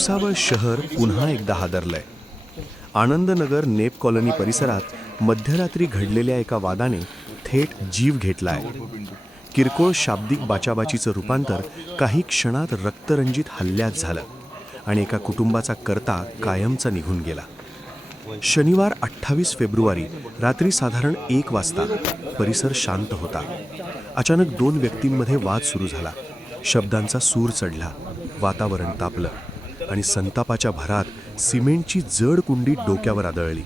भुसावळ शहर पुन्हा एकदा हादरलंय. आनंदनगर नेप कॉलनी परिसरात मध्यरात्री घडलेल्या एका वादाने थेट जीव घेतलाय. किरकोळ शाब्दिक बाचाबाचीचं रूपांतर काही क्षणात रक्तरंजित हल्ल्यात झालं आणि एका कुटुंबाचा कर्ता कायमचा निघून गेला. शनिवार 28 फेब्रुवारी रात्री साधारण 1 वाजता परिसर शांत होता. अचानक 2 व्यक्तींमध्ये वाद सुरू झाला. शब्दांचा सूर चढला, वातावरण तापलं आणि संतापाच्या भरात सिमेंटची जड कुंडी डोक्यावर आदळली.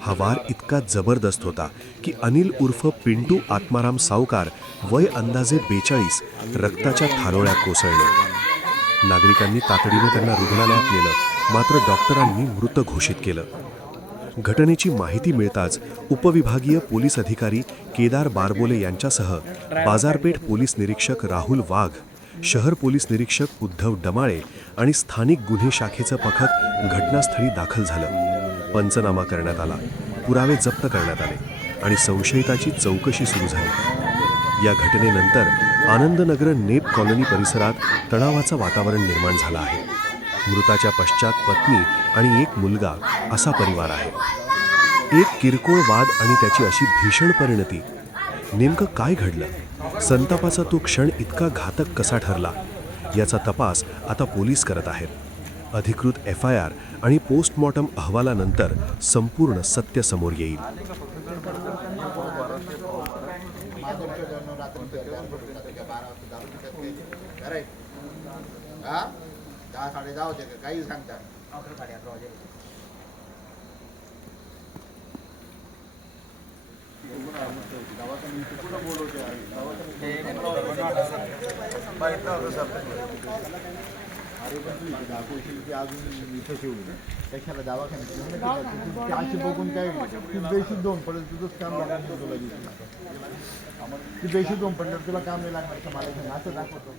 हा वार इतका जबरदस्त होता की अनिल उर्फ पिंटू आत्माराम सावकार वय अंदाजे 42 रक्ताच्या थारोळ्या कोसळले. नागरिकांनी तातडीने त्यांना रुग्णालयात नेलं, मात्र डॉक्टरांनी मृत घोषित केलं. घटनेची माहिती मिळताच उपविभागीय पोलीस अधिकारी केदार बारबोले यांच्यासह बाजारपेठ पोलीस निरीक्षक राहुल वाघ, शहर पोलीस निरीक्षक उद्धव डमाळे आणि स्थानिक गुन्हे शाखेचं पथक घटनास्थळी दाखल झालं. पंचनामा करण्यात आला, पुरावे जप्त करण्यात आले आणि संशयिताची चौकशी सुरू झाली. या घटनेनंतर आनंदनगर नेप कॉलनी परिसरात तणावाचं वातावरण निर्माण झालं आहे. मृताच्या पश्चात पत्नी आणि एक मुलगा असा परिवार आहे. एक किरकोळ वाद आणि त्याची अशी भीषण परिणती. नेमकं काय घडलं? संतापाचा तो क्षण इतका घातक कसा ठरला? याचा तपास आता पोलीस करत आहेत. अधिकृत FIR आणि पोस्टमॉर्टम अहवालानंतर संपूर्ण सत्य समोर येईल. काही सांगतात. अजून इथं ठेवून कशाला दवाखान्यात अशी बघून काय ती बेशुद्ध होऊन पडेल, तुझंच काम लागणार तुला. ती बेशुद्ध होऊन पडल्यावर तुला काम नाही लागणार मला असं दाखवतो.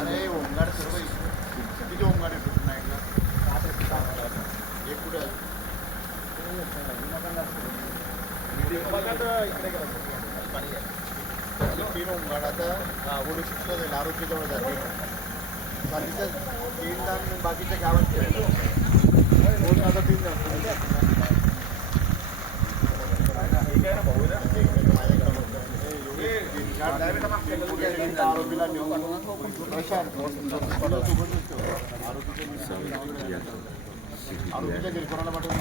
अरे ओंकार सर्व किती ओंकार आहे कुठं नाही एक कुठे तीन ओंकार आता ओढू शिक्षण जाईल आरोग्याजवळ जाते. बाकीच्या 3 जण बाकीच्या गावात खेळतो. आता 3 जण आरोपीला आरोपीच्या घरी कोणाला पाठवून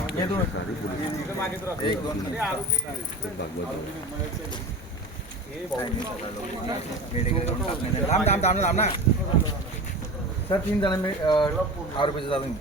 सर 3 जण आरोपीचे जाऊन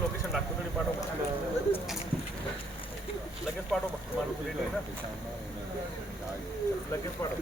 लोकेशन नागपूरकडे पाठव, लगेच पाठव. माणूस रेट आहे ना, लगेच पाठव.